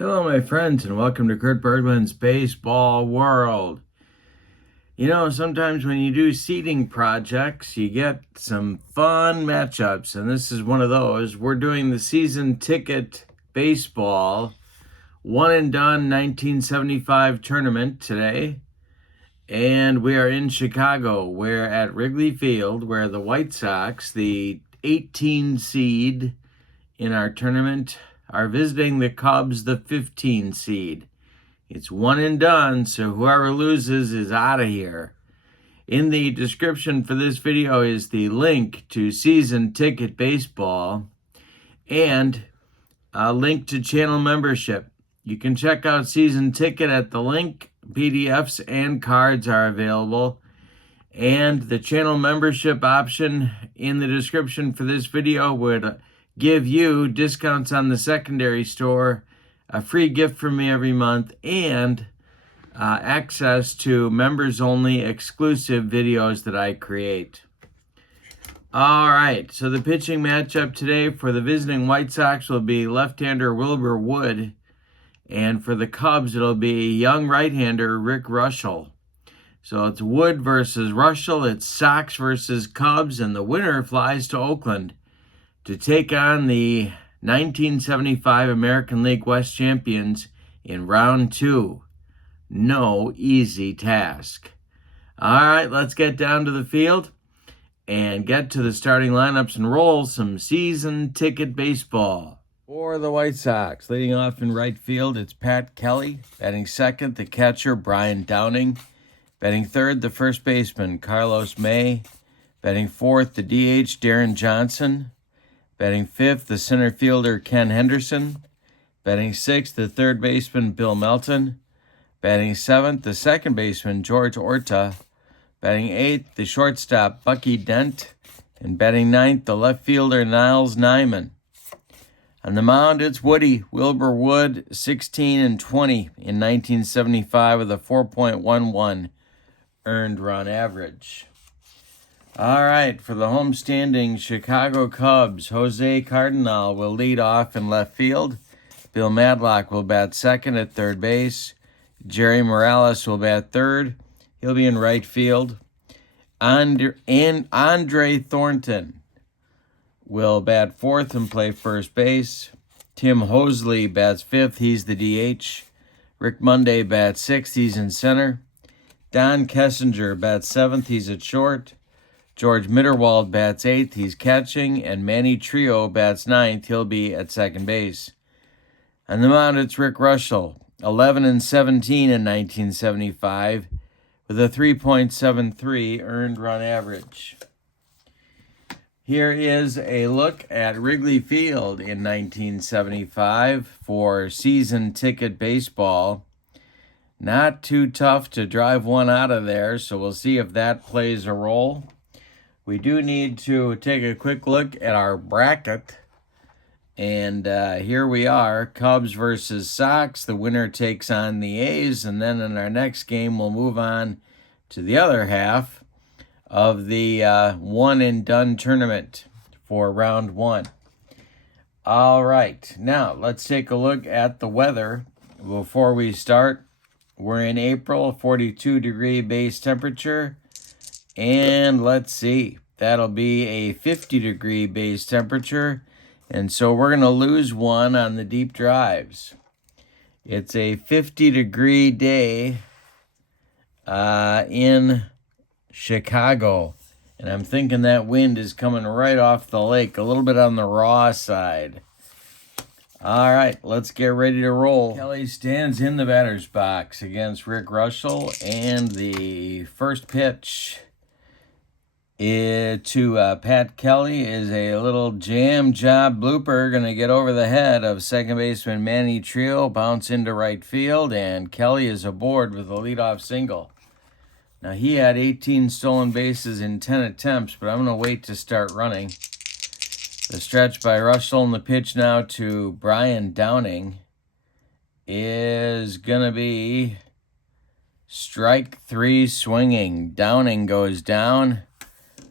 Hello, my friends, and welcome to Kurt Bergman's Baseball World. You know, sometimes when you do seeding projects, you get some fun matchups, and this is one of those. We're doing the season ticket baseball one and done 1975 tournament today, and we are in Chicago. We're at Wrigley Field, where the White Sox, the 18 seed in our tournament, are visiting the Cubs, the 15 seed. It's one and done, so whoever loses is out of here. In the description for this video is the link to Season Ticket Baseball and a link to channel membership. You can check out Season Ticket at the link. PDFs and cards are available. And the channel membership option in the description for this video would give you discounts on the secondary store, a free gift from me every month, and access to members-only exclusive videos that I create. All right, so the pitching matchup today for the visiting White Sox will be left-hander Wilbur Wood, and for the Cubs, it'll be young right-hander Rick Reuschel. So it's Wood versus Reuschel, it's Sox versus Cubs, and the winner flies to Oakland to take on the 1975 American League West champions in round 2. No easy task. All right, let's get down to the field and get to the starting lineups and roll some season ticket baseball. For the White Sox, leading off in right field, it's Pat Kelly. Batting second, the catcher, Brian Downing. Batting third, the first baseman, Carlos May. Batting fourth, the DH, Darren Johnson. Batting fifth, the center fielder, Ken Henderson. Batting sixth, the third baseman, Bill Melton. Batting seventh, the second baseman, George Orta. Batting eighth, the shortstop, Bucky Dent. And batting ninth, the left fielder, Niles Nyman. On the mound, it's Woody, Wilbur Wood, 16 and 20 in 1975 with a 4.11 earned run average. All right, for the homestanding Chicago Cubs, Jose Cardinal will lead off in left field. Bill Madlock will bat second at third base. Jerry Morales will bat third. He'll be in right field. Andre Thornton will bat fourth and play first base. Tim Hosley bats fifth. He's the DH. Rick Monday bats sixth. He's in center. Don Kessinger bats seventh. He's at short. George Mitterwald bats eighth. He's catching. And Manny Trio bats ninth. He'll be at second base. On the mound, it's Rick Reuschel, 11 and 17 in 1975 with a 3.73 earned run average. Here is a look at Wrigley Field in 1975 for season ticket baseball. Not too tough to drive one out of there, so we'll see if that plays a role. We do need to take a quick look at our bracket. And here we are, Cubs versus Sox. The winner takes on the A's. And then in our next game, we'll move on to the other half of the one-and-done tournament for round 1. All right, now let's take a look at the weather before we start. We're in April, 42-degree base temperature. And let's see, that'll be a 50-degree base temperature. And so we're going to lose one on the deep drives. It's a 50-degree day in Chicago. And I'm thinking that wind is coming right off the lake, a little bit on the raw side. All right, let's get ready to roll. Kelly stands in the batter's box against Rick Reuschel, and the first pitch to Pat Kelly is a little jam job blooper, going to get over the head of second baseman Manny Trio, bounce into right field, and Kelly is aboard with a leadoff single. Now, he had 18 stolen bases in 10 attempts, but I'm going to wait to start running. The stretch by Reuschel, and the pitch now to Brian Downing is going to be strike 3 swinging. Downing goes down.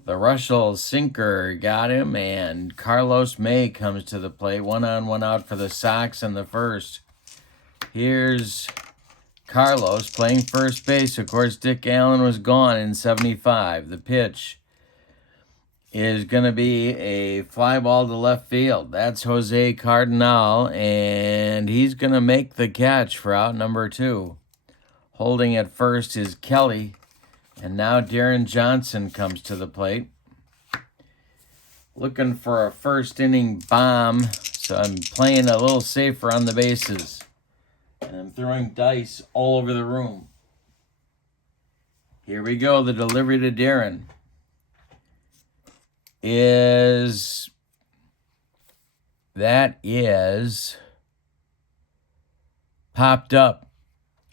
The Reuschel sinker got him, and Carlos May comes to the plate. 1 on, 1 out for the Sox in the first. Here's Carlos playing first base. Of course, Dick Allen was gone in 75. The pitch is going to be a fly ball to left field. That's Jose Cardinal, and he's going to make the catch for out number 2. Holding at first is Kelly, and now Darren Johnson comes to the plate. Looking for a first inning bomb, so I'm playing a little safer on the bases. And I'm throwing dice all over the room. Here we go, the delivery to Darren is popped up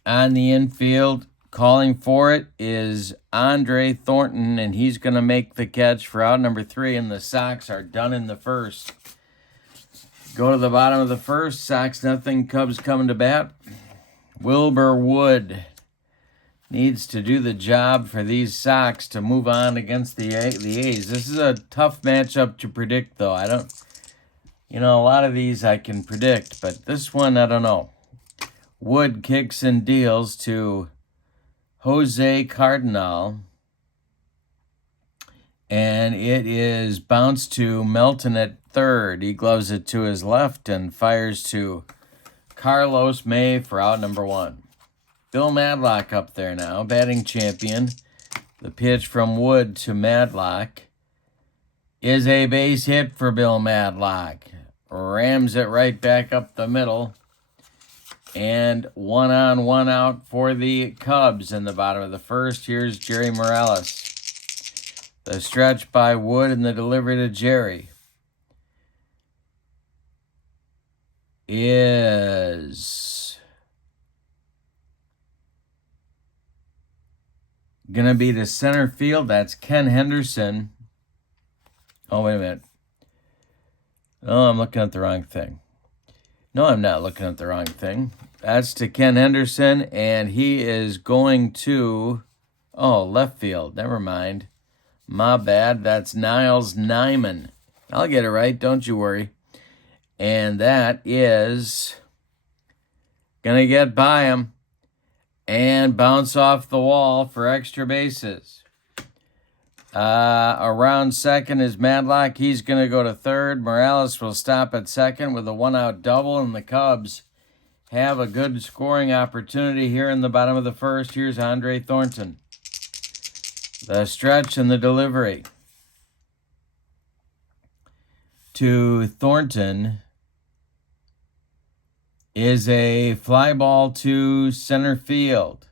on the infield. Calling for it is Andre Thornton, and he's going to make the catch for out number 3, and the Sox are done in the first. Go to the bottom of the first. Sox nothing, Cubs coming to bat. Wilbur Wood needs to do the job for these Sox to move on against the A's. This is a tough matchup to predict, though. A lot of these I can predict, but this one, I don't know. Wood kicks and deals to Jose Cardinal, and it is bounced to Melton at third. He gloves it to his left and fires to Carlos May for out number 1. Bill Madlock up there now, batting champion. The pitch from Wood to Madlock is a base hit for Bill Madlock. Rams it right back up the middle. And 1 on, 1 out for the Cubs in the bottom of the first. Here's Jerry Morales. The stretch by Wood and the delivery to Jerry is going to be to center field. That's Ken Henderson. Oh, wait a minute. Oh, I'm looking at the wrong thing. No, I'm not looking at the wrong thing. That's to Ken Henderson, and he is going to, left field. Never mind. My bad. That's Niles Nyman. I'll get it right. Don't you worry. And that is going to get by him and bounce off the wall for extra bases. Around second is Madlock. He's going to go to third. Morales will stop at second with a 1-out double, and the Cubs have a good scoring opportunity here in the bottom of the first. Here's Andre Thornton. The stretch and the delivery to Thornton is a fly ball to center field.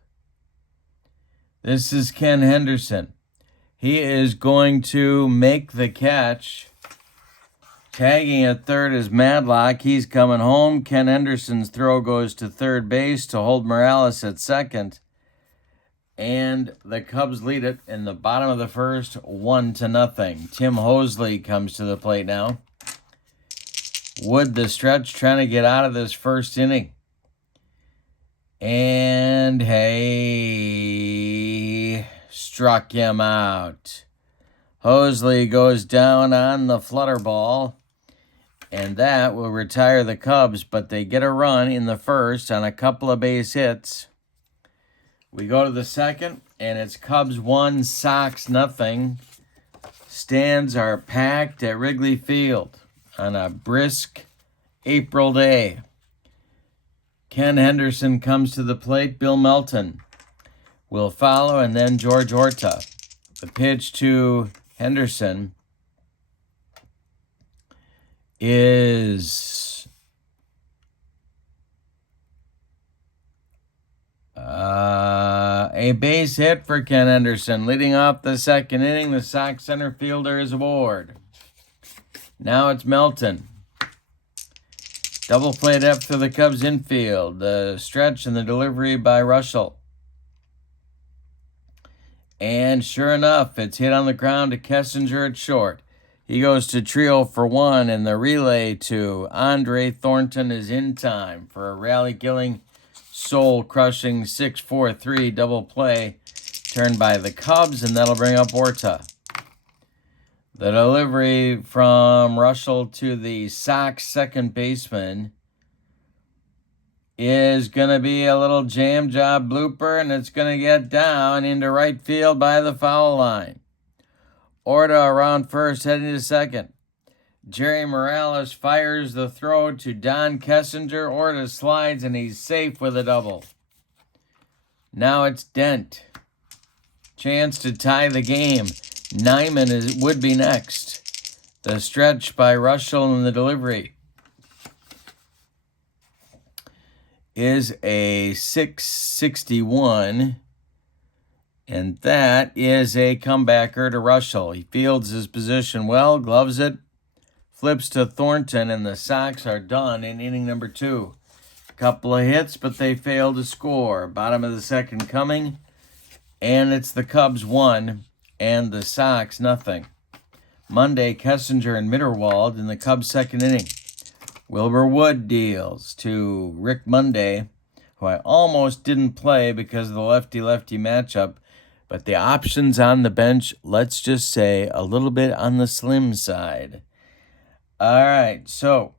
This is Ken Henderson. He is going to make the catch. Tagging at third is Madlock. He's coming home. Ken Henderson's throw goes to third base to hold Morales at second. And the Cubs lead it in the bottom of the first, 1-0. Tim Hosley comes to the plate now. Wood the stretch, trying to get out of this first inning. And struck him out. Hosley goes down on the flutter ball, and that will retire the Cubs, but they get a run in the first on a couple of base hits. We go to the second, and it's Cubs 1, Sox nothing. Stands are packed at Wrigley Field on a brisk April day. Ken Henderson comes to the plate. Bill Melton will follow, and then George Horta. The pitch to Henderson is a base hit for Ken Henderson. Leading off the second inning, the Sox center fielder is aboard. Now it's Melton. Double play depth for the Cubs infield. The stretch and the delivery by Reuschel. And sure enough, it's hit on the ground to Kessinger at short. He goes to trio for 1, and the relay to Andre Thornton is in time for a rally-killing, soul-crushing 6-4-3 double play turned by the Cubs, and that'll bring up Horta. The delivery from Reuschel to the Sox second baseman is going to be a little jam job blooper, and it's going to get down into right field by the foul line. Orta around first, heading to second. Jerry Morales fires the throw to Don Kessinger. Orta slides, and he's safe with a double. Now it's Dent. Chance to tie the game. Nyman would be next. The stretch by Reuschel and the delivery is a 661, and that is a comebacker to Reuschel. He fields his position well, gloves it, flips to Thornton, and the Sox are done in inning number 2. Couple of hits, but they fail to score. Bottom of the second coming, and it's the Cubs 1 and the Sox nothing. Monday, Kessinger and Mitterwald in the Cubs' second inning. Wilbur Wood deals to Rick Monday, who I almost didn't play because of the lefty-lefty matchup, but the options on the bench, let's just say, a little bit on the slim side. All right, so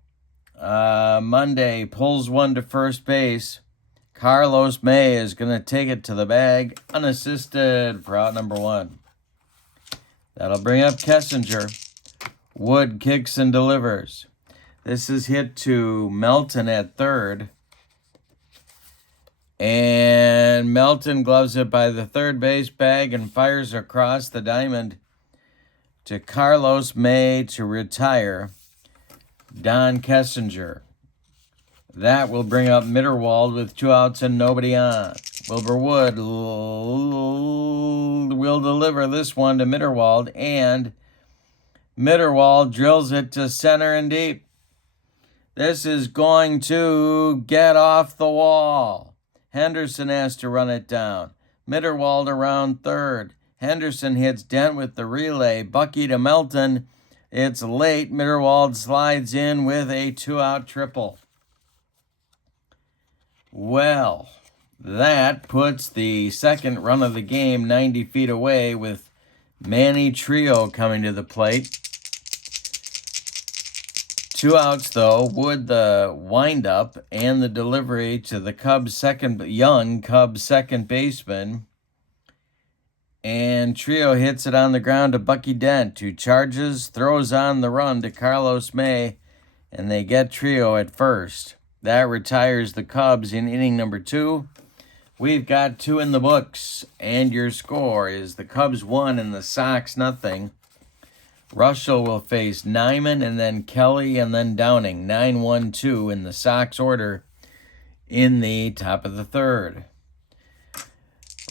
Monday pulls one to first base. Carlos May is going to take it to the bag unassisted for out number 1. That'll bring up Kessinger. Wood kicks and delivers. This is hit to Melton at third. And Melton gloves it by the third base bag and fires across the diamond to Carlos May to retire Don Kessinger. That will bring up Mitterwald with 2 outs and nobody on. Wilbur Wood will deliver this one to Mitterwald, and Mitterwald drills it to center and deep. This is going to get off the wall. Henderson has to run it down. Mitterwald around third. Henderson hits Dent with the relay. Bucky to Melton. It's late. Mitterwald slides in with a 2-out triple. Well, that puts the second run of the game 90 feet away with Manny Trio coming to the plate. 2 outs, though. Wood the windup and the delivery to the young Cubs second baseman. And Trio hits it on the ground to Bucky Dent, who charges, throws on the run to Carlos May, and they get Trio at first. That retires the Cubs in inning number 2. We've got 2 in the books, and your score is the Cubs 1 and the Sox nothing. Reuschel will face Nyman and then Kelly and then Downing. 9-1-2 in the Sox order in the top of the third.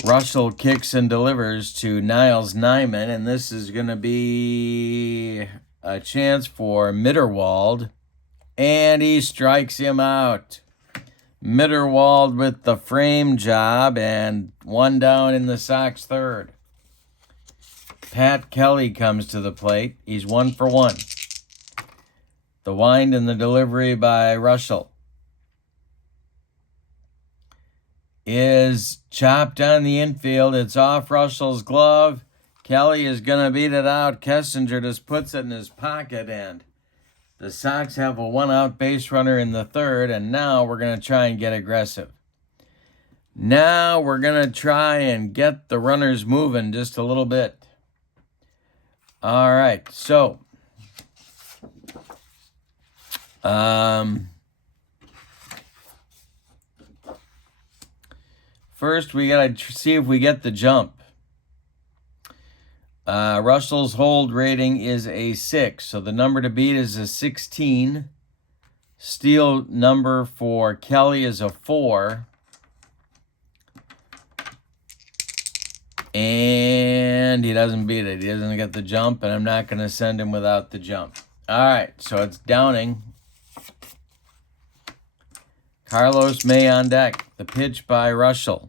Reuschel kicks and delivers to Niles Nyman, and this is going to be a chance for Mitterwald, and he strikes him out. Mitterwald with the frame job, and 1 down in the Sox third. Pat Kelly comes to the plate. He's 1 for 1. The wind and the delivery by Reuschel is chopped on the infield. It's off Reuschel's glove. Kelly is going to beat it out. Kessinger just puts it in his pocket, and the Sox have a 1-out base runner in the third, and now we're going to try and get aggressive. Now we're going to try and get the runners moving just a little bit. All right, so first we got to see if we get the jump. Reuschel's hold rating is a 6, so the number to beat is a 16. Steal number for Kelly is a 4. And he doesn't beat it. He doesn't get the jump, and I'm not going to send him without the jump. All right, so it's Downing. Carlos May on deck. The pitch by Reuschel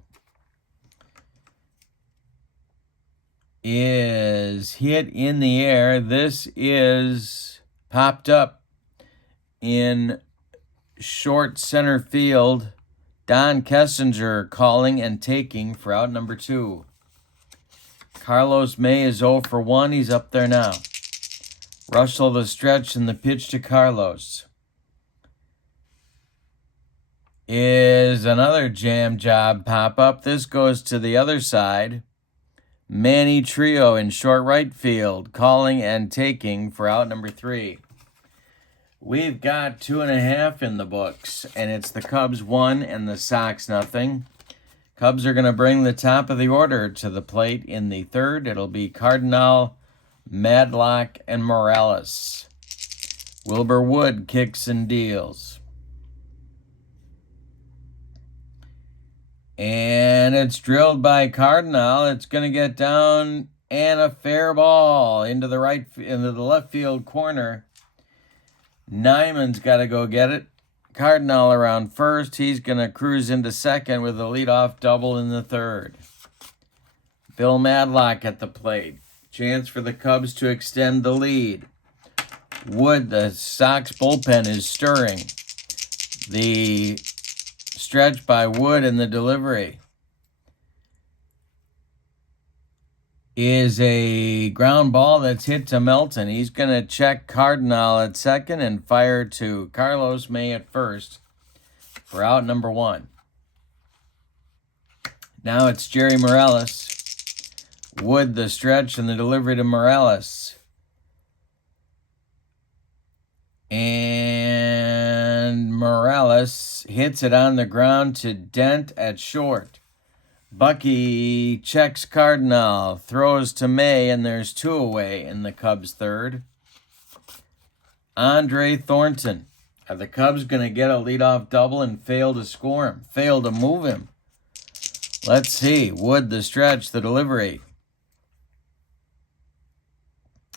is hit in the air. This is popped up in short center field. Don Kessinger calling and taking for out number 2. Carlos May is 0 for 1. He's up there now. Reuschel the stretch and the pitch to Carlos. is another jam job pop-up. This goes to the other side. Manny Trio in short right field, calling and taking for out number 3. We've got 2.5 in the books, and it's the Cubs 1 and the Sox nothing. Cubs are going to bring the top of the order to the plate in the third. It'll be Cardinal, Madlock, and Morales. Wilbur Wood kicks and deals. And it's drilled by Cardinal. It's going to get down and a fair ball into the left field corner. Nyman's got to go get it. Cardinal around first. He's going to cruise into second with a leadoff double in the third. Bill Madlock at the plate. Chance for the Cubs to extend the lead. Wood, the Sox bullpen is stirring. The stretch by Wood in the delivery is a ground ball that's hit to Melton. He's going to check Cardinal at second and fire to Carlos May at first for out number 1. Now it's Jerry Morales. Wood, the stretch and the delivery to Morales. And Morales hits it on the ground to Dent at short. Bucky checks Cardinal, throws to May, and there's 2 away in the Cubs' third. Andre Thornton. Are the Cubs going to get a leadoff double and fail to score him? Fail to move him? Let's see. Wood, the stretch, the delivery.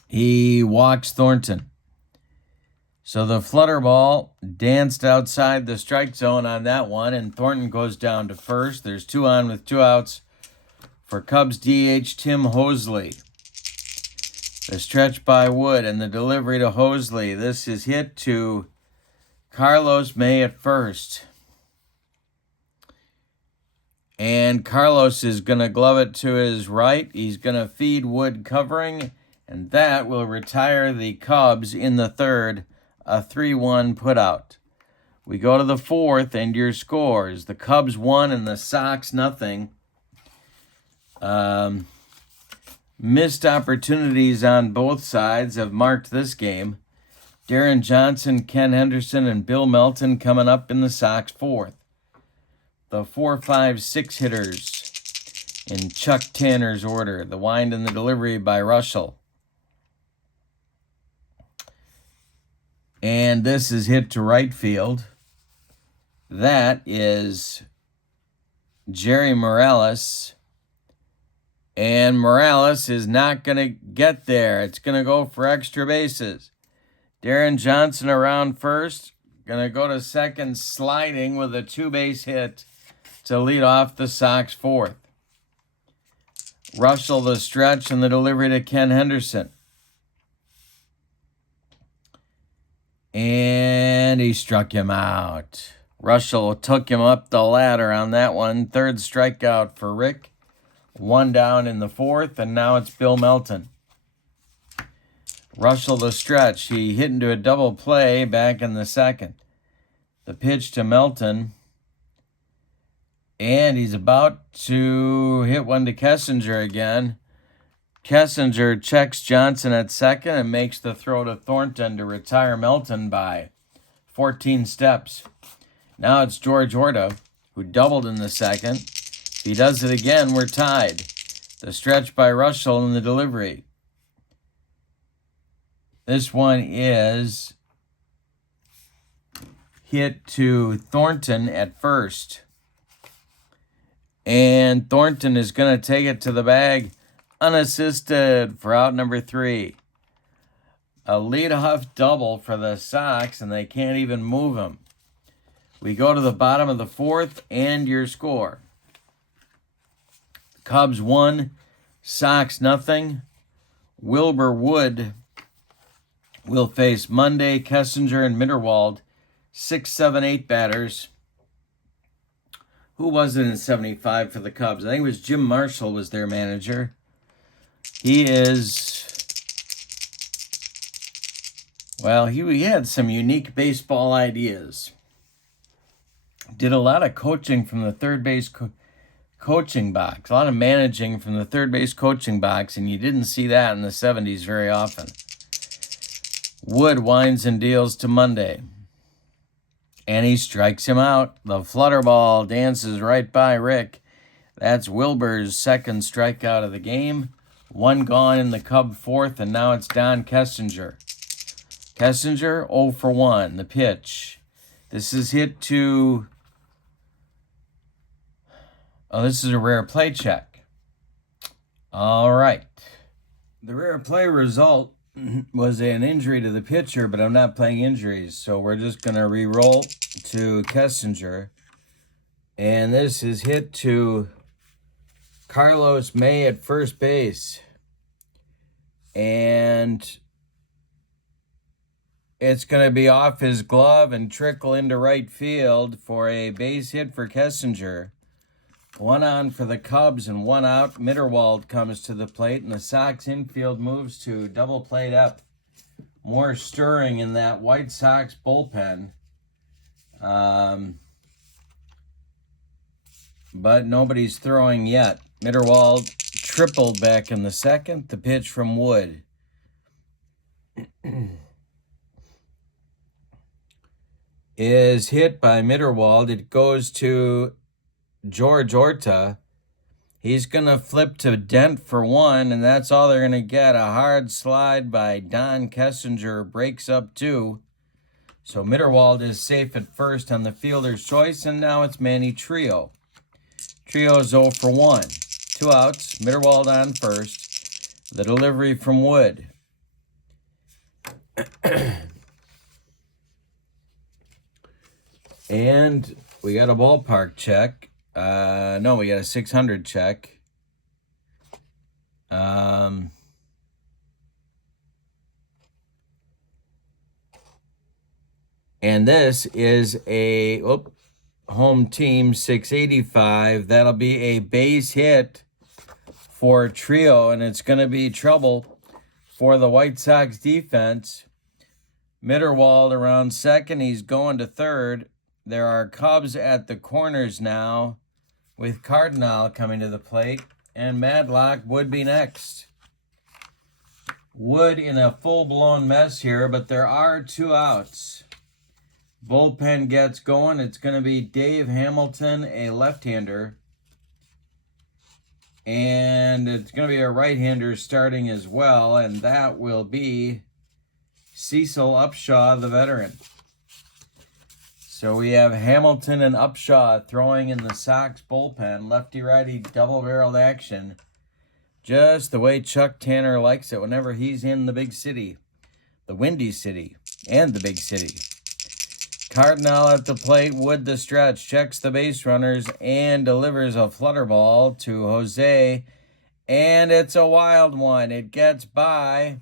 He walks Thornton. So the flutter ball danced outside the strike zone on that one, and Thornton goes down to first. There's 2 on with 2 outs for Cubs DH Tim Hosley. The stretch by Wood and the delivery to Hosley. This is hit to Carlos May at first. And Carlos is going to glove it to his right. He's going to feed Wood covering, and that will retire the Cubs in the third. A 3-1 putout. We go to the fourth, and your scores. The Cubs 1 and the Sox nothing. Missed opportunities on both sides have marked this game. Darren Johnson, Ken Henderson, and Bill Melton coming up in the Sox fourth. The 4, 5, 6 hitters in Chuck Tanner's order. The wind and the delivery by Reuschel. And this is hit to right field. That is Jerry Morales. And Morales is not going to get there. It's going to go for extra bases. Darren Johnson around first. Going to go to second, sliding with a 2-base hit to lead off the Sox fourth. Reuschel, the stretch, and the delivery to Ken Henderson. And he struck him out. Reuschel took him up the ladder on that one. Third strikeout for Rick. 1 down in the fourth, and now it's Bill Melton. Reuschel, the stretch. He hit into a double play back in the second. The pitch to Melton. And he's about to hit one to Kessinger again. Kessinger checks Johnson at second and makes the throw to Thornton to retire Melton by 14 steps. Now it's George Orta, who doubled in the second. If he does it again, we're tied. The stretch by Reuschel in the delivery. This one is hit to Thornton at first. And Thornton is going to take it to the bag unassisted for out number 3. A leadoff double for the Sox, and they can't even move him. We go to the bottom of the fourth, and your score. Cubs 1, Sox nothing. Wilbur Wood will face Monday, Kessinger, and Mitterwald. 6, 7, 8 batters. Who was it in 75 for the Cubs? I think it was Jim Marshall was their manager. He had some unique baseball ideas. did a lot of coaching from the third base coaching box, a lot of managing from the third base coaching box, and you didn't see that in the 70s very often. Wood winds and deals to Monday, and he strikes him out. The flutter ball dances right by Rick. That's Wilbur's second strikeout of the game. One gone in the Cub fourth, and now it's Don Kessinger. Kessinger 0 for 1. The pitch. This is hit to... Oh, this is a rare play check. All right. The rare play result was an injury to the pitcher, but I'm not playing injuries, so we're just going to re-roll to Kessinger. And this is hit to Carlos May at first base. And it's going to be off his glove and trickle into right field for a base hit for Kessinger. One on for the Cubs and one out. Mitterwald comes to the plate, and the Sox infield moves to double play depth. More stirring in that White Sox bullpen. But nobody's throwing yet. Mitterwald tripled back in the second. The pitch from Wood. Is hit by Mitterwald. It goes to George Orta. He's going to flip to Dent for one, and that's all they're going to get. A hard slide by Don Kessinger breaks up two. So Mitterwald is safe at first on the fielder's choice, and now it's Manny Trio. Trio's 0 for 1. 2 outs. Mitterwald on first. The delivery from Wood. And we got a ballpark check. No, we got a 600 check. And this is a home team 685. That'll be a base hit for Trio, and it's going to be trouble for the White Sox defense. Mitterwald around second. He's going to third. There are Cubs at the corners now, with Cardinal coming to the plate, and Madlock would be next. Wood in a full-blown mess here, but there are 2 outs. Bullpen gets going. It's going to be Dave Hamilton, a left-hander, and it's going to be a right-hander starting as well, and that will be Cecil Upshaw, the veteran. So we have Hamilton and Upshaw throwing in the Sox bullpen. Lefty-righty double-barreled action. Just the way Chuck Tanner likes it whenever he's in the big city. The Windy City and the big city. Cardinal at the plate. Wood the stretch. Checks the base runners and delivers a flutter ball to Jose. And it's a wild one. It gets by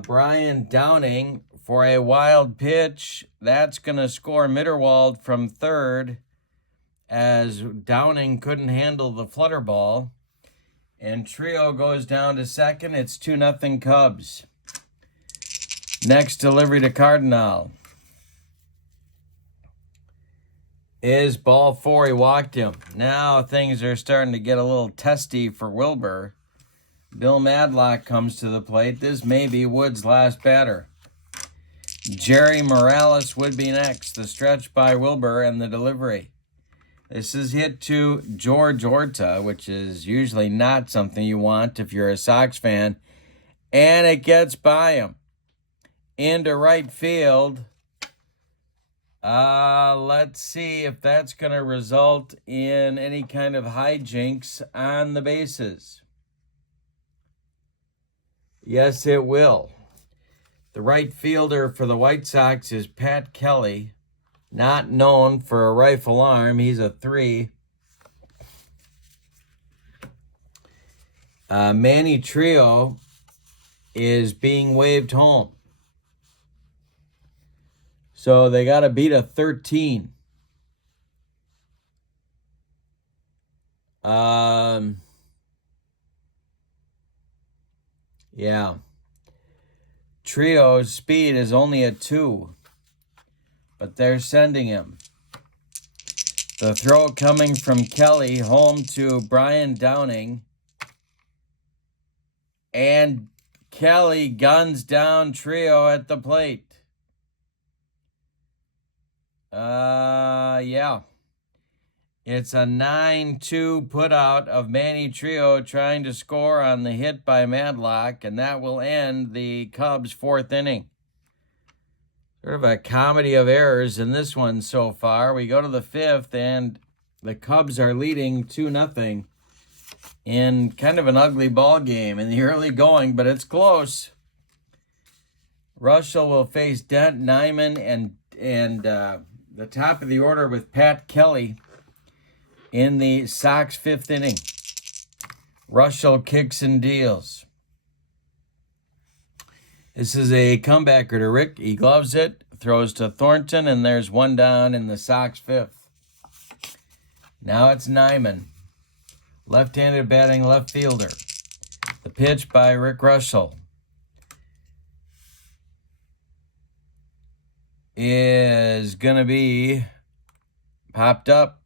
Brian Downing for a wild pitch. That's going to score Mitterwald from third, as Downing couldn't handle the flutter ball. And Trio goes down to second. It's 2-0 Cubs. Next delivery to Cardinal is ball 4. He walked him. Now things are starting to get a little testy for Wilbur. Bill Madlock comes to the plate. This may be Wood's last batter. Jerry Morales would be next. The stretch by Wilbur and the delivery. This is hit to George Orta, which is usually not something you want if you're a Sox fan. And it gets by him. Into right field. Let's see if that's going to result in any kind of hijinks on the bases. Yes, it will. The right fielder for the White Sox is Pat Kelly, not known for a rifle arm. He's a 3. Manny Trio is being waved home. So they got to beat a 13. Yeah. Trio's speed is only a 2, but they're sending him. The throw coming from Kelly home to Brian Downing. And Kelly guns down Trio at the plate. Yeah. It's a 9-2 putout of Manny Trio trying to score on the hit by Madlock, and that will end the Cubs' fourth inning. Sort of a comedy of errors in this one so far. We go to the fifth, and the Cubs are leading 2-0 in kind of an ugly ball game in the early going, but it's close. Reuschel will face Dent, Nyman, and the top of the order with Pat Kelly in the Sox fifth inning. Reuschel kicks and deals. This is a comebacker to Rick. He gloves it, throws to Thornton, and there's one down in the Sox fifth. Now it's Nyman. Left-handed batting left fielder. The pitch by Rick Reuschel is going to be popped up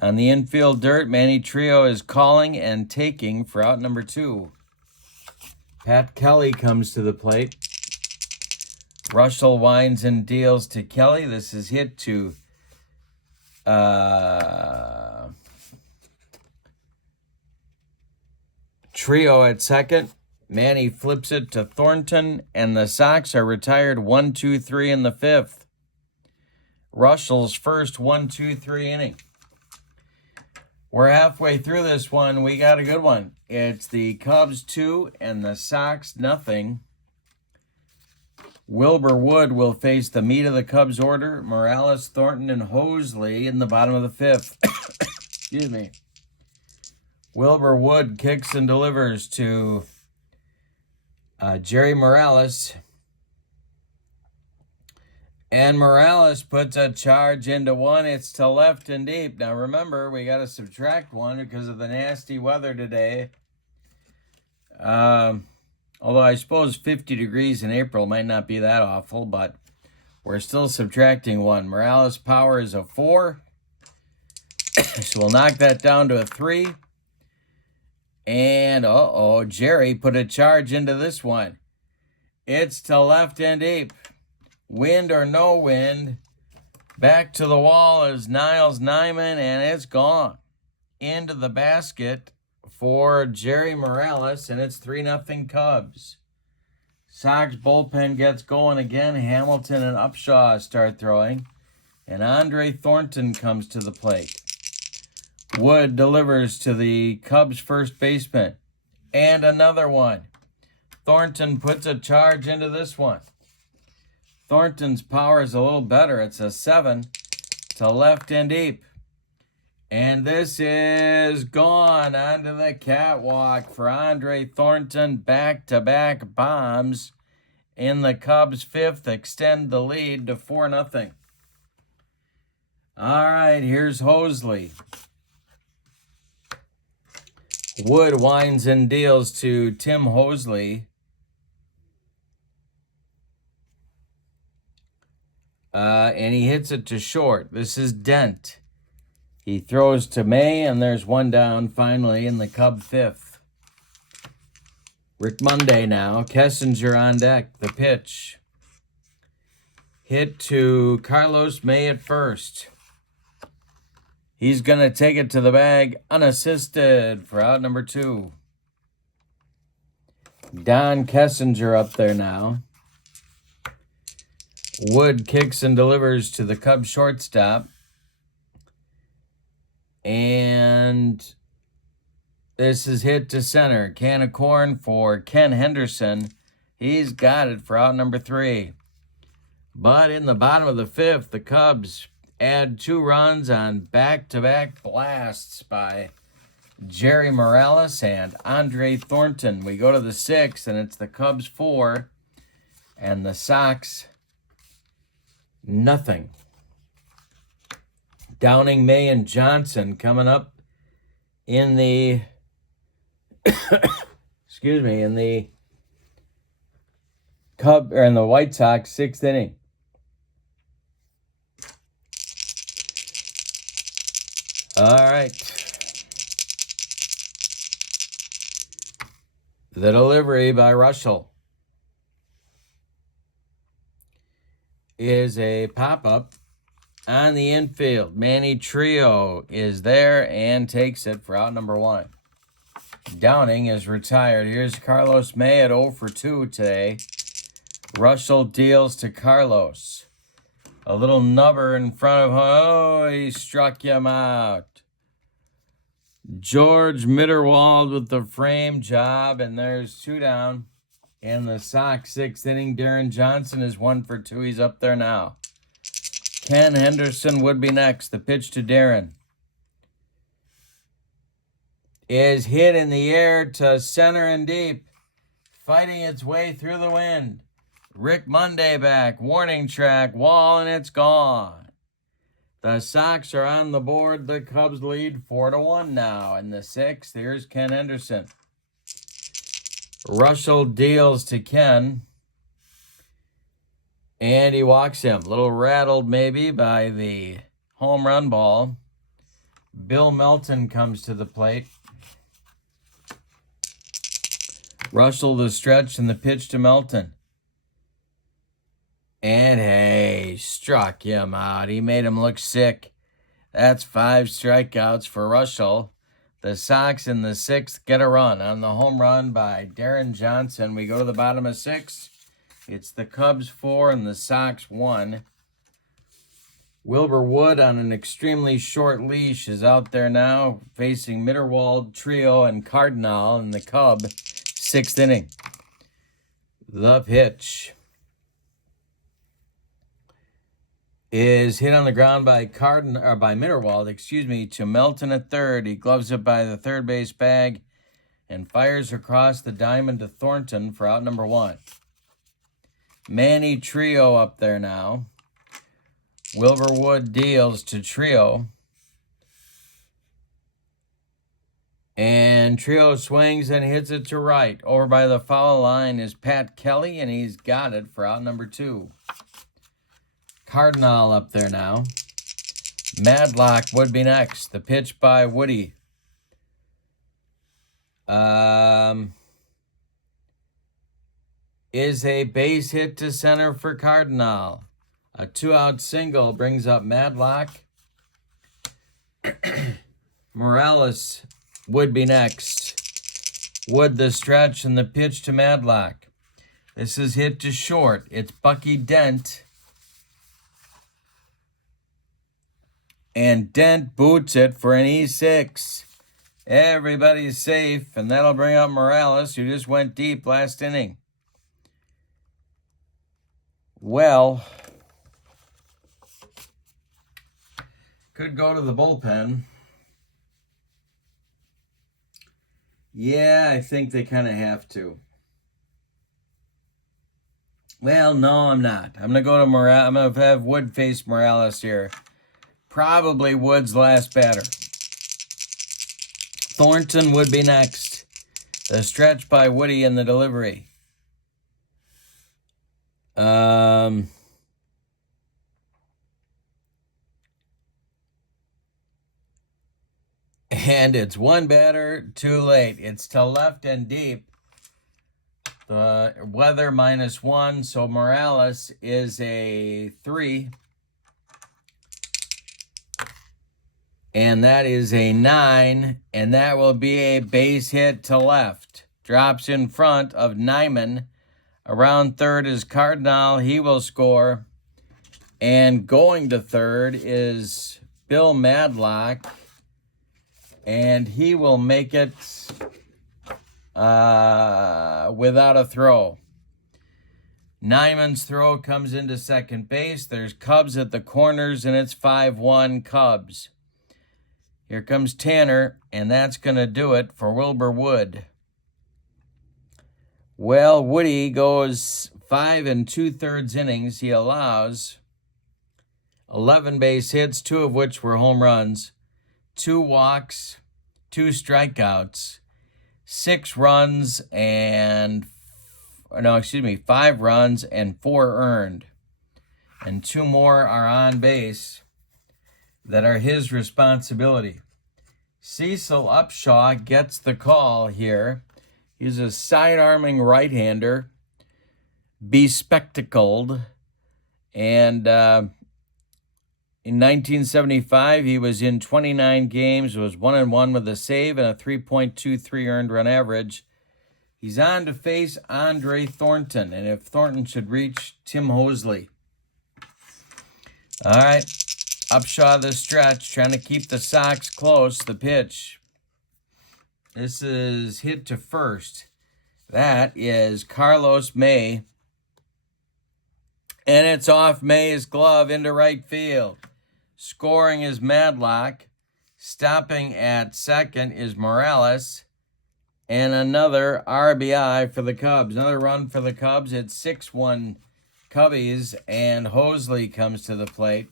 on the infield dirt. Manny Trio is calling and taking for out number 2. Pat Kelly comes to the plate. Reuschel winds and deals to Kelly. This is hit to Trio at second. Manny flips it to Thornton, and the Sox are retired 1-2-3 in the fifth. Reuschel's first 1-2-3 inning. We're halfway through this one. We got a good one. It's the Cubs 2 and the Sox 0. Wilbur Wood will face the meat of the Cubs order. Morales, Thornton, and Hosley in the bottom of the fifth. Excuse me. Wilbur Wood kicks and delivers to Jerry Morales. And Morales puts a charge into one. It's to left and deep. Now remember, we got to subtract one because of the nasty weather today. Although I suppose 50 degrees in April might not be that awful, but we're still subtracting one. Morales' power is a 4. So we'll knock that down to a 3. And, Jerry put a charge into this one. It's to left and deep. Wind or no wind. Back to the wall is Niles Nyman, and it's gone. Into the basket for Jerry Morales, and it's 3-0 Cubs. Sox bullpen gets going again. Hamilton and Upshaw start throwing, and Andre Thornton comes to the plate. Wood delivers to the Cubs first baseman, and another one. Thornton puts a charge into this one. Thornton's power is a little better. It's a 7 to left and deep. And this is gone onto the catwalk for Andre Thornton. Back-to-back bombs in the Cubs' fifth extend the lead to 4-0. All right, here's Hosley. Wood winds and deals to Tim Hosley. And he hits it to short. This is Dent. He throws to May, and there's one down finally in the Cub fifth. Rick Monday now. Kessinger on deck. The pitch. Hit to Carlos May at first. He's going to take it to the bag unassisted for out number 2. Don Kessinger up there now. Wood kicks and delivers to the Cubs shortstop. And this is hit to center. Can of corn for Ken Henderson. He's got it for out number 3. But in the bottom of the fifth, the Cubs add 2 runs on back-to-back blasts by Jerry Morales and Andre Thornton. We go to the 6th, and it's the Cubs 4 and the Sox 0. Downing, May, and Johnson coming up in the in the White Sox 6th inning. All right. The delivery by Reuschel is a pop-up on the infield. Manny Trio is there and takes it for out number 1. Downing is retired. Here's Carlos May at 0 for 2 today. Reuschel deals to Carlos. A little nubber in front of him. Oh, he struck him out. George Mitterwald with the frame job, and there's 2 down. In the Sox 6th inning, Darren Johnson is 1 for 2. He's up there now. Ken Henderson would be next. The pitch to Darren is hit in the air to center and deep, fighting its way through the wind. Rick Monday back, warning track, wall, and it's gone. The Sox are on the board. The Cubs lead 4-1 now. In the 6th, here's Ken Henderson. Reuschel deals to Ken, and he walks him. A little rattled maybe by the home run ball. Bill Melton comes to the plate. Reuschel the stretch and the pitch to Melton. And hey, struck him out. He made him look sick. That's 5 strikeouts for Reuschel. The Sox in the 6th get a run on the home run by Darren Johnson. We go to the bottom of 6. It's the Cubs 4 and the Sox 1. Wilbur Wood on an extremely short leash is out there now, facing Mitterwald, Trio, and Cardinal in the Cub 6th inning. The pitch is hit on the ground by Mitterwald, to Melton at third. He gloves it by the third base bag and fires across the diamond to Thornton for out number 1. Manny Trio up there now. Wilbur Wood deals to Trio. And Trio swings and hits it to right. Over by the foul line is Pat Kelly, and he's got it for out number 2. Cardinal up there now. Madlock would be next. The pitch by Woody. Is a base hit to center for Cardinal. A 2-out single brings up Madlock. Morales would be next. Wood the stretch and the pitch to Madlock. This is hit to short. It's Bucky Dent. And Dent boots it for an E6. Everybody's safe, and that'll bring up Morales, who just went deep last inning. Well, could go to the bullpen. Yeah, I think they kind of have to. Well, no, I'm not. I'm going to go to Morales. I'm going to have Wood face Morales here. Probably Wood's last batter. Thornton would be next. The stretch by Woody in the delivery. And it's one batter too late. It's to left and deep. The weather -1, so Morales is a 3. And that is a 9, and that will be a base hit to left. Drops in front of Nyman. Around third is Cardinal. He will score. And going to third is Bill Madlock. And he will make it without a throw. Nyman's throw comes into second base. There's Cubs at the corners, and it's 5-1 Cubs. Here comes Tanner, and that's going to do it for Wilbur Wood. Well, Woody goes 5 2/3 innings. He allows 11 base hits, 2 of which were home runs, 2 walks, 2 strikeouts, 5 runs and 4 earned. And 2 more are on base. that are his responsibility. Cecil Upshaw gets the call here. He's a side-arming right-hander, bespectacled, and in 1975, he was in 29 games, was 1-1 with a save and a 3.23 earned run average. He's on to face Andre Thornton, and if Thornton should reach, Tim Hosley. All right, Upshaw the stretch, trying to keep the Sox close. The pitch. This is hit to first. That is Carlos May. And it's off May's glove into right field. Scoring is Madlock. Stopping at second is Morales. And another RBI for the Cubs. Another run for the Cubs. It's 6-1 Cubbies, and Hosley comes to the plate.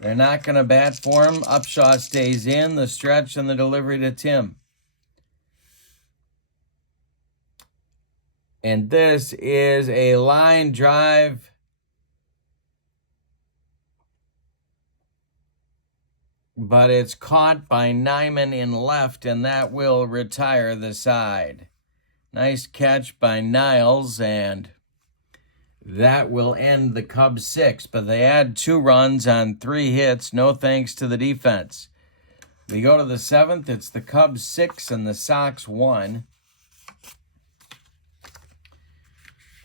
They're not going to bat for him. Upshaw stays in. The stretch and the delivery to Tim. And this is a line drive. But it's caught by Nyman in left, and that will retire the side. Nice catch by Niles, and that will end the Cubs' 6. But they add 2 runs on 3 hits, no thanks to the defense. We go to the 7th. It's the Cubs 6 and the Sox 1.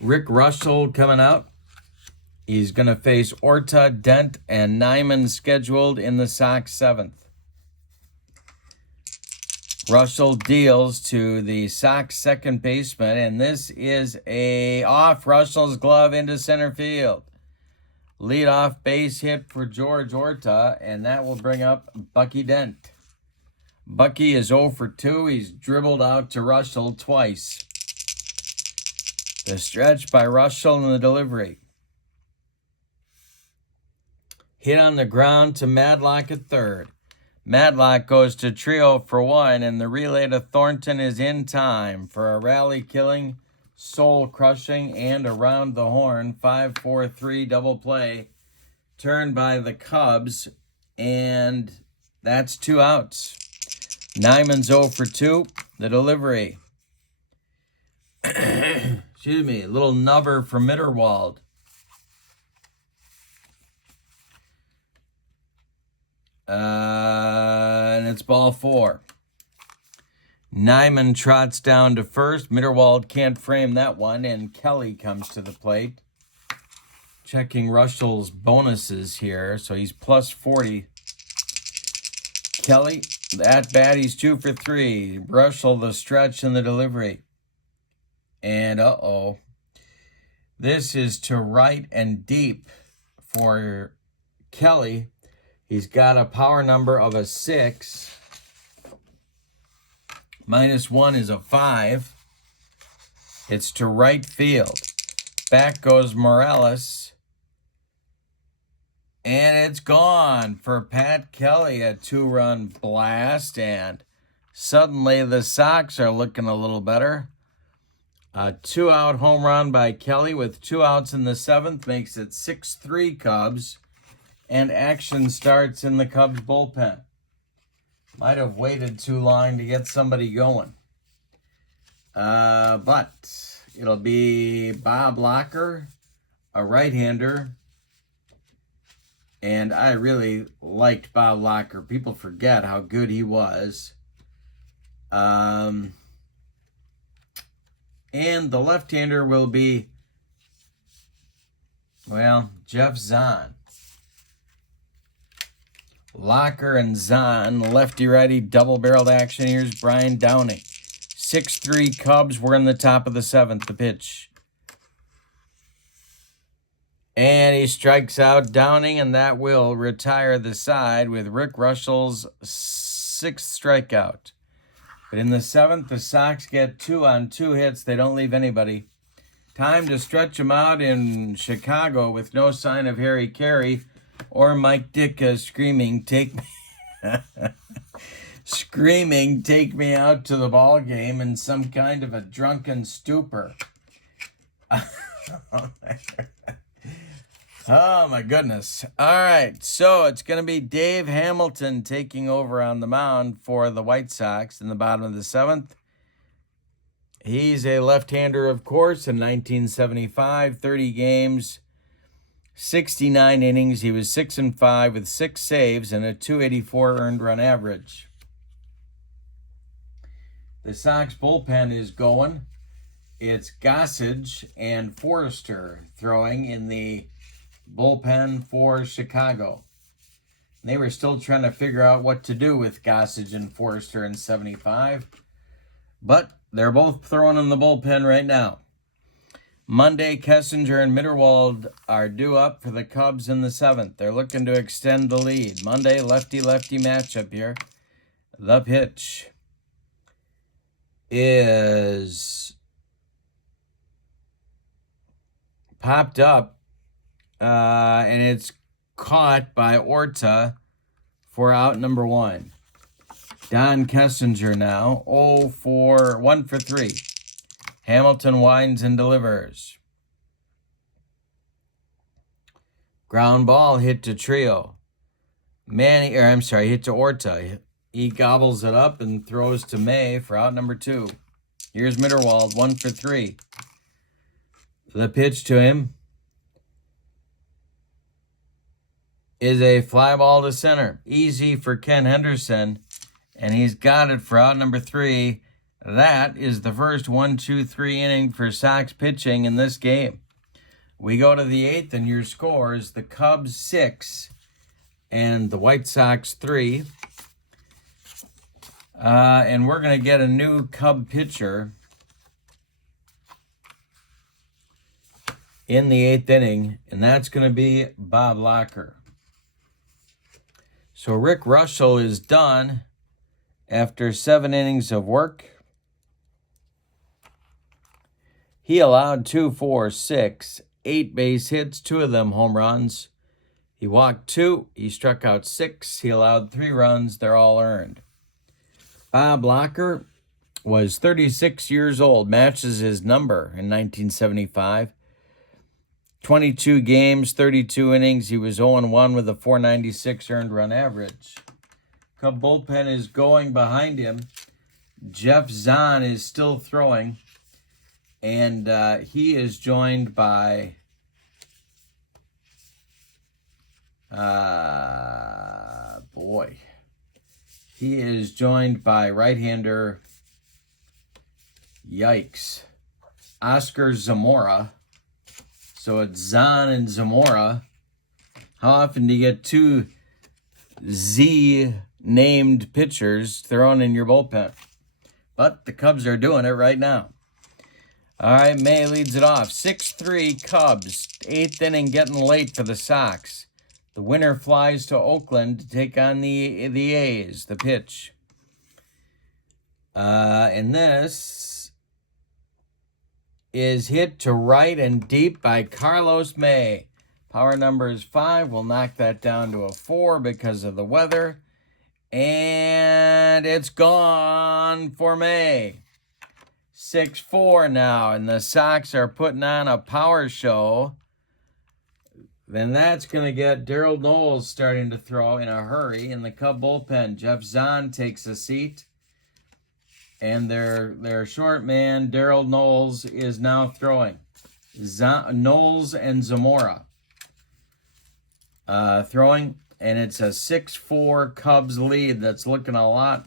Rick Reuschel coming out. He's going to face Orta, Dent, and Nyman scheduled in the Sox 7th. Reuschel deals to the Sox second baseman, and this is a off Reuschel's glove into center field. Leadoff base hit for George Orta, and that will bring up Bucky Dent. Bucky is 0 for 2. He's dribbled out to Reuschel twice. The stretch by Reuschel and the delivery. Hit on the ground to Madlock at third. Madlock goes to trio for 1, and the relay to Thornton is in time for a rally-killing, soul-crushing, and around the horn 5-4-3 double play turned by the Cubs, and that's 2 outs. Nyman's 0 for 2. The delivery. Excuse me, a little nubber for Mitterwald. And it's ball 4. Nyman trots down to first. Mitterwald can't frame that one, and Kelly comes to the plate. Checking Reuschel's bonuses here, so he's plus 40. Kelly, at bat, he's 2 for 3. Reuschel, the stretch and the delivery. And this is to right and deep for Kelly. He's got a power number of a 6. -1 is a 5. It's to right field. Back goes Morales. And it's gone for Pat Kelly, a 2-run blast. And suddenly the Sox are looking a little better. A 2-out home run by Kelly with 2 outs in the 7th makes it 6-3 Cubs. And action starts in the Cubs bullpen. Might have waited too long to get somebody going. But it'll be Bob Locker, a right-hander. And I really liked Bob Locker. People forget how good he was. And the left-hander will be, Jeff Zahn. Locker and Zahn, lefty-righty, double-barreled action. Here's Brian Downing. 6-3 Cubs. We're in the top of the 7th. The pitch. And he strikes out Downing, and that will retire the side with Rick Reuschel's 6th strikeout. But in the 7th, the Sox get 2 on 2 hits. They don't leave anybody. Time to stretch them out in Chicago with no sign of Harry Carey. Or Mike Ditka screaming, take me out to the ball game in some kind of a drunken stupor. Oh, my goodness. All right, so it's going to be Dave Hamilton taking over on the mound for the White Sox in the bottom of the seventh. He's a left-hander, of course, in 1975, 30 games, 69 innings. He was 6-5 with 6 saves and a .284 earned run average. The Sox bullpen is going. It's Gossage and Forrester throwing in the bullpen for Chicago. They were still trying to figure out what to do with Gossage and Forrester in 75, but they're both throwing in the bullpen right now. Monday, Kessinger and Mitterwald are due up for the Cubs in the seventh. They're looking to extend the lead. Monday, lefty-lefty matchup here. The pitch is popped up, and it's caught by Orta for out number 1. Don Kessinger now, 1 for 3. Hamilton winds and delivers. Ground ball hit to Trio. Hit to Orta. He gobbles it up and throws to May for out number 2. Here's Mitterwald, 1 for 3. The pitch to him is a fly ball to center. Easy for Ken Henderson, and he's got it for out number 3. That is the first 1-2-3 inning for Sox pitching in this game. We go to the 8th, and your scores, the Cubs 6 and the White Sox 3. And we're going to get a new Cub pitcher in the 8th inning, and that's going to be Bob Locker. So Rick Reuschel is done after 7 innings of work. He allowed 2, 4, 6, 8 base hits, 2 of them home runs. He walked 2, he struck out 6, he allowed 3 runs, they're all earned. Bob Locker was 36 years old, matches his number in 1975. 22 games, 32 innings. He was 0-1 with a .496 earned run average. Cub bullpen is going behind him. Jeff Zahn is still throwing, and he is joined by He is joined by right-hander, Oscar Zamora. So it's Zahn and Zamora. How often do you get 2 Z-named pitchers thrown in your bullpen? But the Cubs are doing it right now. All right, May leads it off. 6-3 Cubs. 8th inning getting late for the Sox. The winner flies to Oakland to take on the A's. The pitch. And this is hit to right and deep by Carlos May. Power number is 5. We'll knock that down to a 4 because of the weather. And it's gone for May. 6-4 now, and the Sox are putting on a power show. Then that's going to get Daryl Knowles starting to throw in a hurry in the Cub bullpen. Jeff Zahn takes a seat. And their short man, Daryl Knowles, is now throwing. Knowles and Zamora throwing. And it's a 6-4 Cubs lead that's looking a lot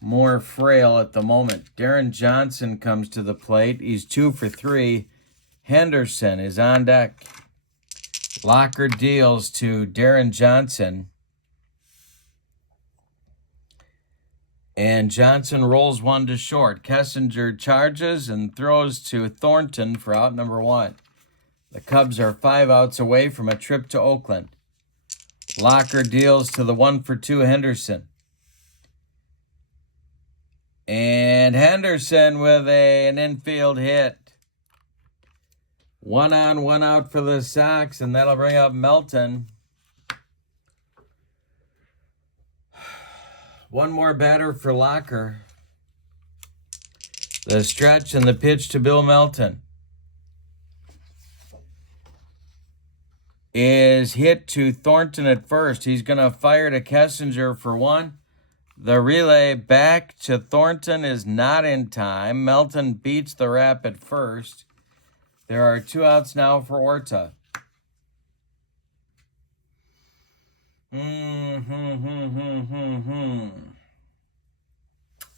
more frail at the moment. Darren Johnson comes to the plate. He's 2 for 3. Henderson is on deck. Locker deals to Darren Johnson. And Johnson rolls one to short. Kessinger charges and throws to Thornton for out number 1. The Cubs are 5 outs away from a trip to Oakland. Locker deals to the 1 for 2 Henderson. And Henderson with an infield hit. 1 on, 1 out for the Sox, and that'll bring up Melton. One more batter for Locker. The stretch and the pitch to Bill Melton. is hit to Thornton at first. He's going to fire to Kessinger for one. The relay back to Thornton is not in time. Melton beats the Rap at first. There are 2 outs now for Orta.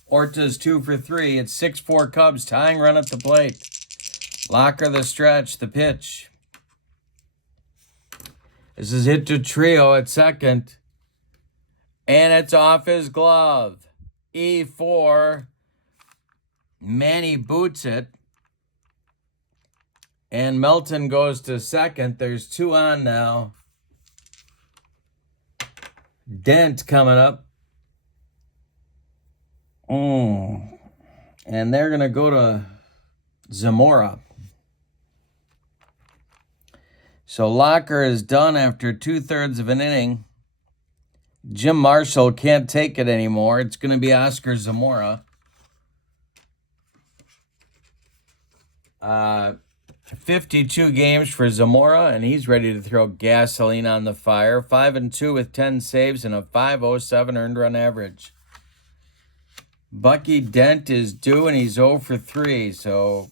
Orta's 2 for 3. It's 6-4 Cubs, tying run at the plate. Locker the stretch, the pitch. This is hit to Trio at second. And it's off his glove. E4. Manny boots it. And Melton goes to second. There's 2 on now. Dent coming up. And they're going to go to Zamora. So Locker is done after 2/3 of an inning. Jim Marshall can't take it anymore. It's going to be Oscar Zamora. 52 games for Zamora, and he's ready to throw gasoline on the fire. 5-2 with 10 saves and a .507 earned run average. Bucky Dent is due, and he's 0 for 3, so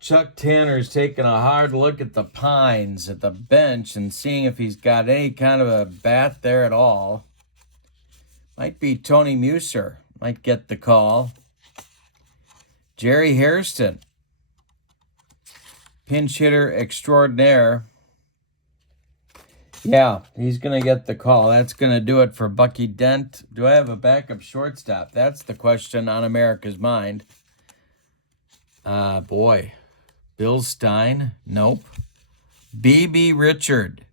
Chuck Tanner's taking a hard look at the Pines at the bench and seeing if he's got any kind of a bat there at all. Might be Tony Muser. Might get the call. Jerry Hairston, pinch hitter extraordinaire. Yeah, he's going to get the call. That's going to do it for Bucky Dent. Do I have a backup shortstop? That's the question on America's mind. Boy. Bill Stein? Nope. B.B. Richard.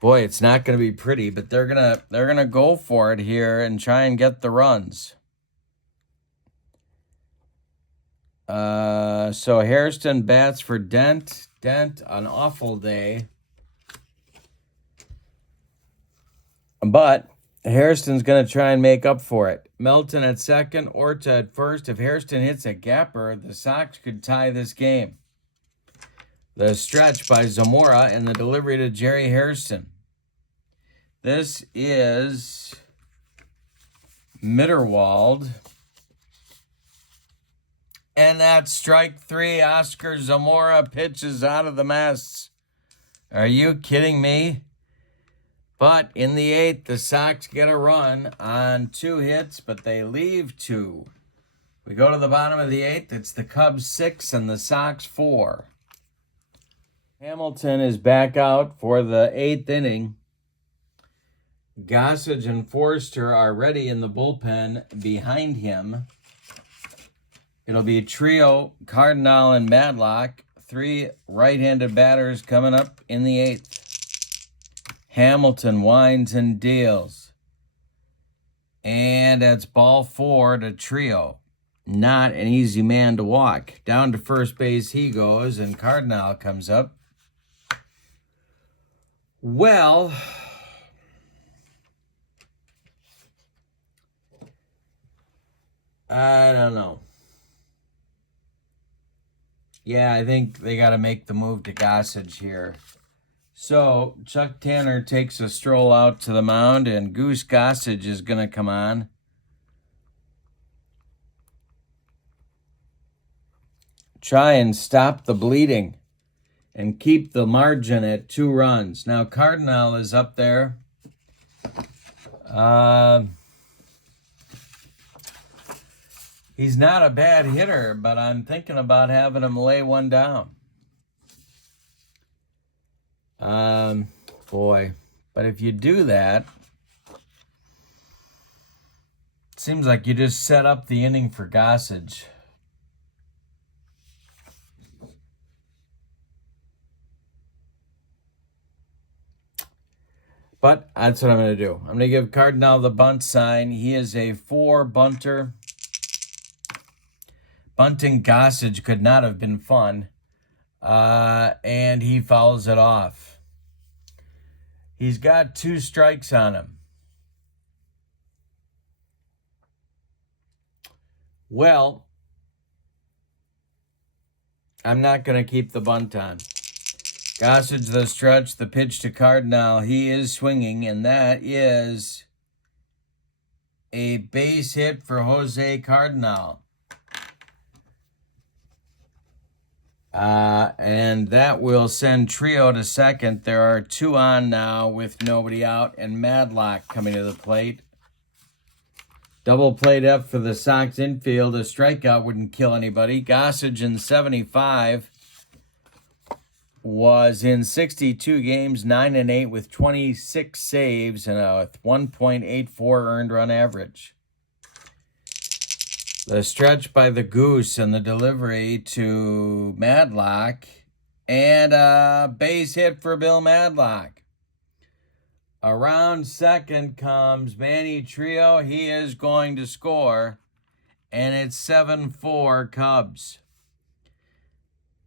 Boy, it's not going to be pretty, but they're gonna go for it here and try and get the runs. So Hairston bats for Dent. Dent, an awful day. But Hairston's going to try and make up for it. Melton at second, Orta at first. If Hairston hits a gapper, the Sox could tie this game. The stretch by Zamora and the delivery to Jerry Hairston. This is Mitterwald. And that's strike 3. Oscar Zamora pitches out of the mess. Are you kidding me? But in the 8th, the Sox get a run on 2 hits, but they leave 2. We go to the bottom of the 8th. It's the Cubs 6 and the Sox 4. Hamilton is back out for the 8th inning. Gossage and Forster are ready in the bullpen behind him. It'll be Trio, Cardinal, and Madlock. 3 right-handed batters coming up in the 8th. Hamilton winds and deals. And that's ball 4 to Trio. Not an easy man to walk. Down to first base he goes, and Cardinal comes up. Well, I don't know. Yeah, I think they got to make the move to Gossage here. So Chuck Tanner takes a stroll out to the mound, and Goose Gossage is going to come on. Try and stop the bleeding and keep the margin at 2 runs. Now Cardinal is up there. He's not a bad hitter, but I'm thinking about having him lay one down. Boy. But if you do that, it seems like you just set up the inning for Gossage. But that's what I'm going to do. I'm going to give Cardinal the bunt sign. He is a 4 bunter. Bunting Gossage could not have been fun. And he fouls it off. He's got 2 strikes on him. Well, I'm not going to keep the bunt on. Gossage the stretch, the pitch to Cardinal. He is swinging, and that is a base hit for Jose Cardinal. And that will send Trio to second. There are 2 on now with nobody out, and Madlock coming to the plate. Double played up for the Sox infield. A strikeout wouldn't kill anybody. Gossage in 75 was in 62 games, 9-8 with 26 saves and a 1.84 earned run average. The stretch by the Goose and the delivery to Madlock, and a base hit for Bill Madlock. Around second comes Manny Trio. He is going to score, and it's 7-4 Cubs.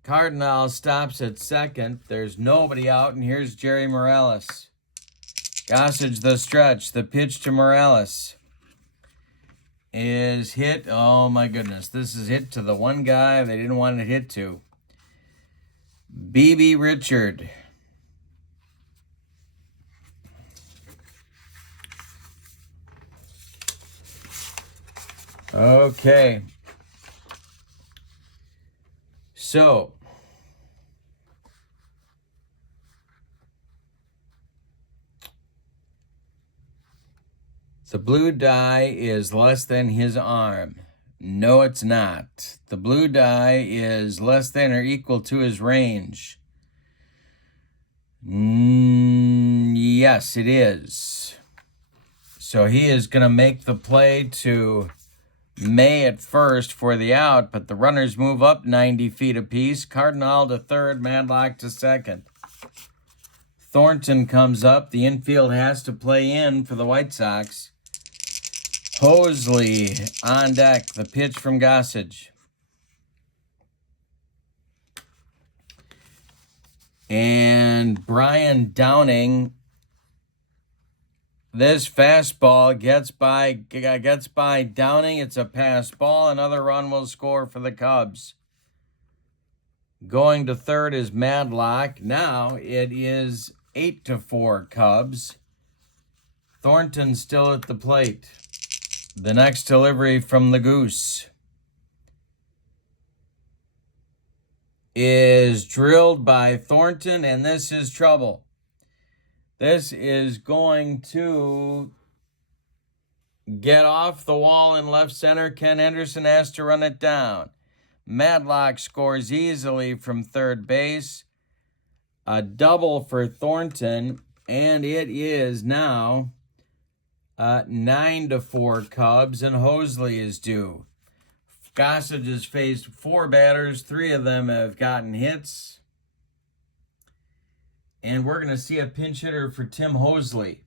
Cardinal stops at second. There's nobody out, and here's Jerry Morales. Gossage the stretch. The pitch to Morales is hit. Oh, my goodness. This is hit to the one guy they didn't want it hit to. B.B. Richard. Okay. So, the blue die is less than his arm. No, it's not. The blue die is less than or equal to his range. Yes, it is. So he is going to make the play to May at first for the out, but the runners move up 90 feet apiece. Cardinal to third, Madlock to second. Thornton comes up. The infield has to play in for the White Sox. Hosley on deck. The pitch from Gossage. And Brian Downing. This fastball gets by Downing. It's a pass ball. Another run will score for the Cubs. Going to third is Madlock. Now it is 8-4 Cubs. Thornton still at the plate. The next delivery from the Goose is drilled by Thornton, and this is trouble. This is going to get off the wall in left center. Ken Henderson has to run it down. Madlock scores easily from third base. A double for Thornton, and it is now 9-4 Cubs, and Hosley is due. Gossage has faced 4 batters. 3 of them have gotten hits. And we're going to see a pinch hitter for Tim Hosley,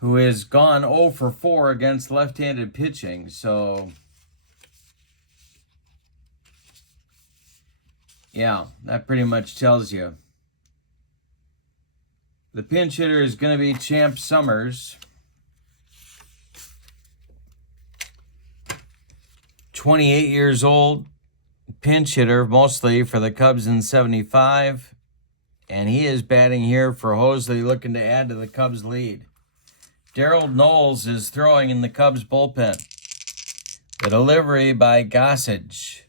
who has gone 0 for 4 against left-handed pitching. So, yeah, that pretty much tells you. The pinch hitter is going to be Champ Summers. 28 years old. Pinch hitter mostly for the Cubs in 75, and he is batting here for Hosley, looking to add to the Cubs lead. Darryl Knowles is throwing in the Cubs bullpen. The delivery by Gossage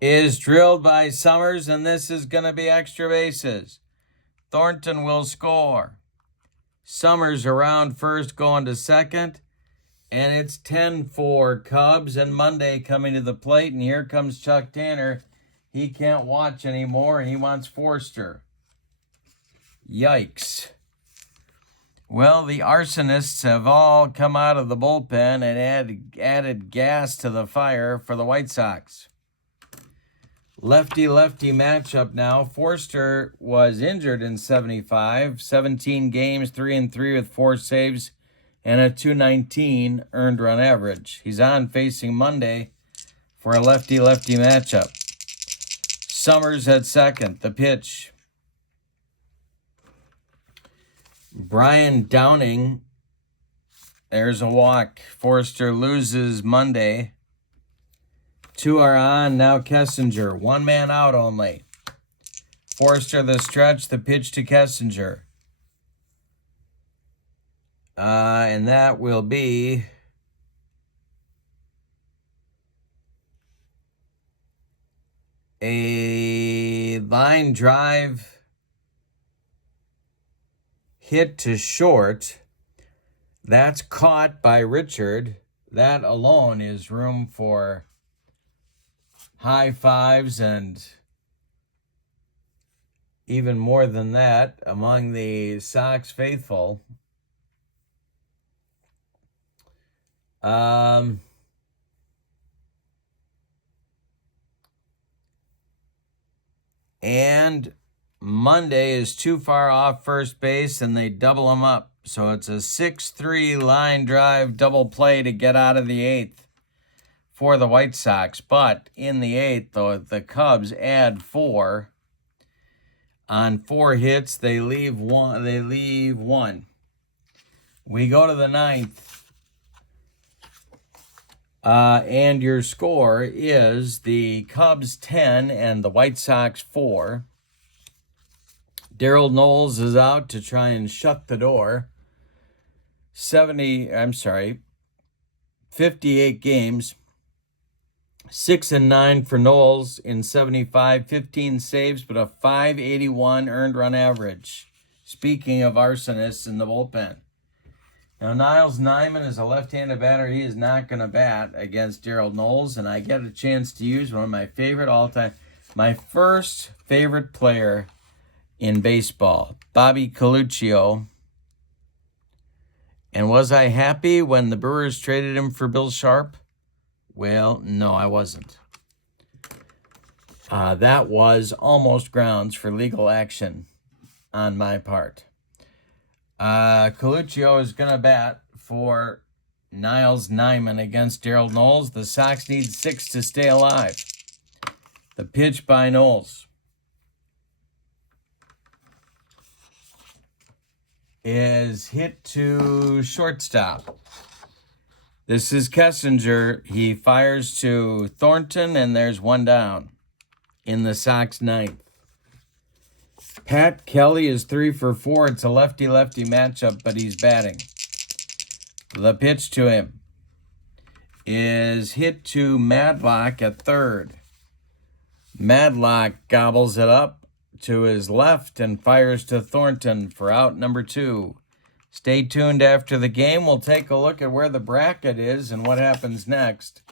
is drilled by Summers, and this is going to be extra bases. Thornton will score. Summers around first, going to second. And it's 10-4 Cubs, and Monday coming to the plate, and here comes Chuck Tanner. He can't watch anymore, and he wants Forster. Yikes. Well, the arsonists have all come out of the bullpen and added gas to the fire for the White Sox. Lefty-lefty matchup now. Forster was injured in 75, 17 games, 3-3 with 4 saves, and a 219 earned run average. He's on facing Monday for a lefty-lefty matchup. Summers at second. The pitch. Brian Downing There's a walk. Forrester loses Monday. 2 are on. Now Kessinger. 1 man out only. Forrester the stretch. The pitch to Kessinger. And that will be a line drive hit to short. That's caught by Richard. That alone is room for high fives and even more than that among the Sox faithful. And Monday is too far off first base, and they double him up. So it's a 6-3 line drive double play to get out of the 8th for the White Sox. But in the 8th, the Cubs add 4. On 4 hits, they leave one. We go to the 9th. And your score is the Cubs 10 and the White Sox 4. Daryl Knowles is out to try and shut the door. 58 games. 6-9 for Knowles in 75, 15 saves, but a .581 earned run average. Speaking of arsonists in the bullpen. Now, Niles Nyman is a left-handed batter. He is not going to bat against Daryl Knowles, and I get a chance to use one of my favorite all-time, my first favorite player in baseball, Bobby Coluccio. And was I happy when the Brewers traded him for Bill Sharp? Well, no, I wasn't. That was almost grounds for legal action on my part. Coluccio is going to bat for Niles Nyman against Daryl Knowles. The Sox need 6 to stay alive. The pitch by Knowles is hit to shortstop. This is Kessinger. He fires to Thornton, and there's 1 down in the Sox 9th. Pat Kelly is 3 for 4. It's a lefty-lefty matchup, but he's batting. The pitch to him is hit to Madlock at third. Madlock gobbles it up to his left and fires to Thornton for out number 2. Stay tuned after the game. We'll take a look at where the bracket is and what happens next.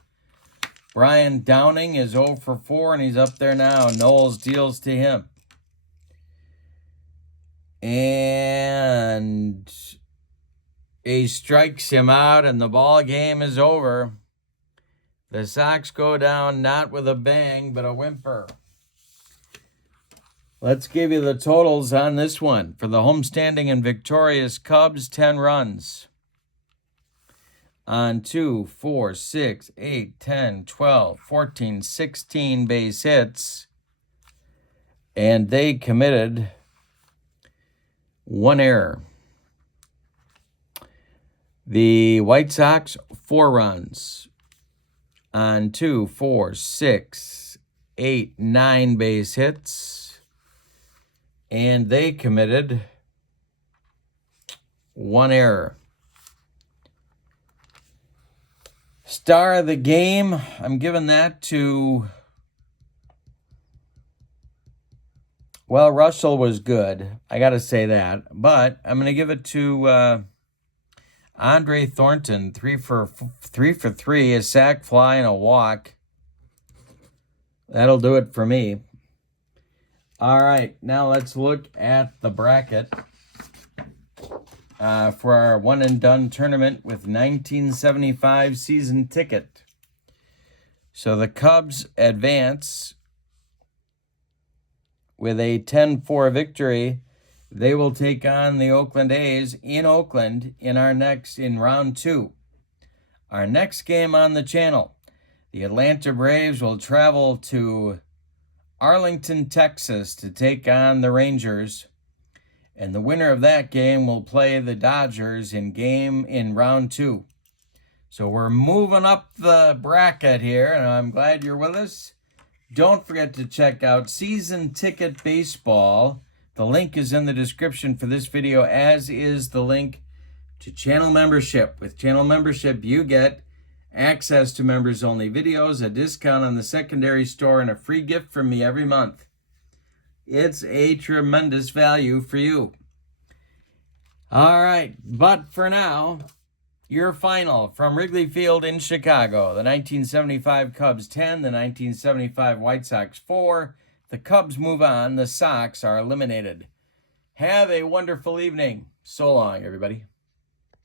Brian Downing is 0 for 4, and he's up there now. Knowles deals to him. And he strikes him out, and the ball game is over. The Sox go down not with a bang, but a whimper. Let's give you the totals on this one. For the homestanding and victorious Cubs, 10 runs. On 2, 4, 6, 8, 10, 12, 14, 16 base hits. And they committed 1 error. The White Sox, 4 runs. On 2, 4, 6, 8, 9 base hits. And they committed 1 error. Star of the game, I'm giving that to, well, Reuschel was good. I got to say that. But I'm going to give it to Andre Thornton, 3 for 3, a sac fly and a walk. That'll do it for me. All right, now let's look at the bracket for our one-and-done tournament with 1975 season ticket. So the Cubs advance with a 10-4 victory. They will take on the Oakland A's in Oakland in round 2. Our next game on the channel, the Atlanta Braves will travel to Arlington, Texas to take on the Rangers. And the winner of that game will play the Dodgers in round 2. So we're moving up the bracket here, and I'm glad you're with us. Don't forget to check out Season Ticket Baseball. The link is in the description for this video, as is the link to channel membership. With channel membership, you get access to members-only videos, a discount on the secondary store, and a free gift from me every month. It's a tremendous value for you. All right, but for now, your final from Wrigley Field in Chicago. The 1975 Cubs 10, the 1975 White Sox 4. The Cubs move on. The Sox are eliminated. Have a wonderful evening. So long, everybody.